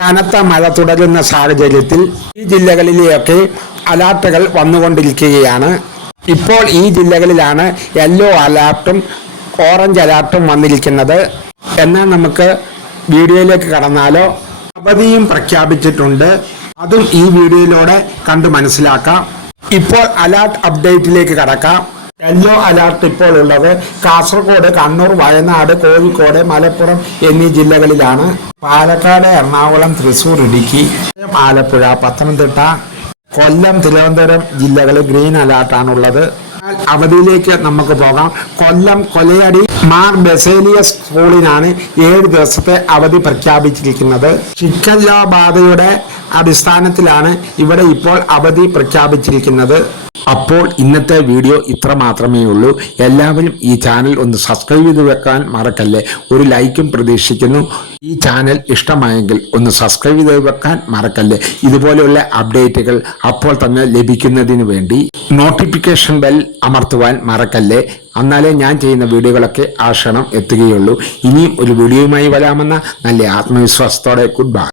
കനത്ത മഴ തുടരുന്ന സാഹചര്യത്തിൽ ഈ ജില്ലകളിലെയൊക്കെ അലർട്ടുകൾ വന്നുകൊണ്ടിരിക്കുകയാണ്. ഇപ്പോൾ ഈ ജില്ലകളിലാണ് യെല്ലോ അലർട്ടും ഓറഞ്ച് അലർട്ടും വന്നിരിക്കുന്നത്. എന്നാൽ നമുക്ക് വീഡിയോയിലേക്ക് കടന്നാലോ? അവധിയും പ്രഖ്യാപിച്ചിട്ടുണ്ട്. അതും ഈ വീഡിയോയിലൂടെ കണ്ടു മനസ്സിലാക്കാം. ഇപ്പോൾ അലർട്ട് അപ്ഡേറ്റിലേക്ക് കടക്കാം. യെല്ലോ അലർട്ട് ഇപ്പോൾ ഉള്ളത് കാസർഗോഡ്, കണ്ണൂർ, വയനാട്, കോഴിക്കോട്, മലപ്പുറം എന്നീ ജില്ലകളിലാണ്. പാലക്കാട്, എറണാകുളം, തൃശൂർ, ഇടുക്കി, ആലപ്പുഴ, പത്തനംതിട്ട, കൊല്ലം, തിരുവനന്തപുരം ജില്ലകളിൽ ഗ്രീൻ അലർട്ടാണുള്ളത്. അവധിയിലേക്ക് നമുക്ക് പോകാം. കൊല്ലം കൊലയടി മാർ ബസേലിയസ് സ്കൂളിനാണ് 7 ദിവസത്തെ അവധി പ്രഖ്യാപിച്ചിരിക്കുന്നത്. ഷിഗല്ല ബാധയുടെ അടിസ്ഥാനത്തിലാണ് ഇവിടെ ഇപ്പോൾ അവധി പ്രഖ്യാപിച്ചിരിക്കുന്നത്. അപ്പോൾ ഇന്നത്തെ വീഡിയോ ഇത്ര മാത്രമേ ഉള്ളൂ. എല്ലാവരും ഈ ചാനൽ ഒന്ന് സബ്സ്ക്രൈബ് ചെയ്ത് വെക്കാൻ മറക്കല്ലേ. ഒരു ലൈക്കും പ്രതീക്ഷിക്കുന്നു. ഈ ചാനൽ ഇഷ്ടമായെങ്കിൽ ഒന്ന് സബ്സ്ക്രൈബ് ചെയ്ത് വെക്കാൻ മറക്കല്ലേ. ഇതുപോലെയുള്ള അപ്ഡേറ്റുകൾ അപ്പോൾ തന്നെ ലഭിക്കുന്നതിന് വേണ്ടി നോട്ടിഫിക്കേഷൻ ബെൽ അമർത്തുവാൻ മറക്കല്ലേ. എന്നാലേ ഞാൻ ചെയ്യുന്ന വീഡിയോകളൊക്കെ ആ ക്ഷണം എത്തുകയുള്ളൂ. ഇനിയും ഒരു വീഡിയോയുമായി വരാമെന്ന നല്ല ആത്മവിശ്വാസത്തോടെ ഗുഡ് ബൈ.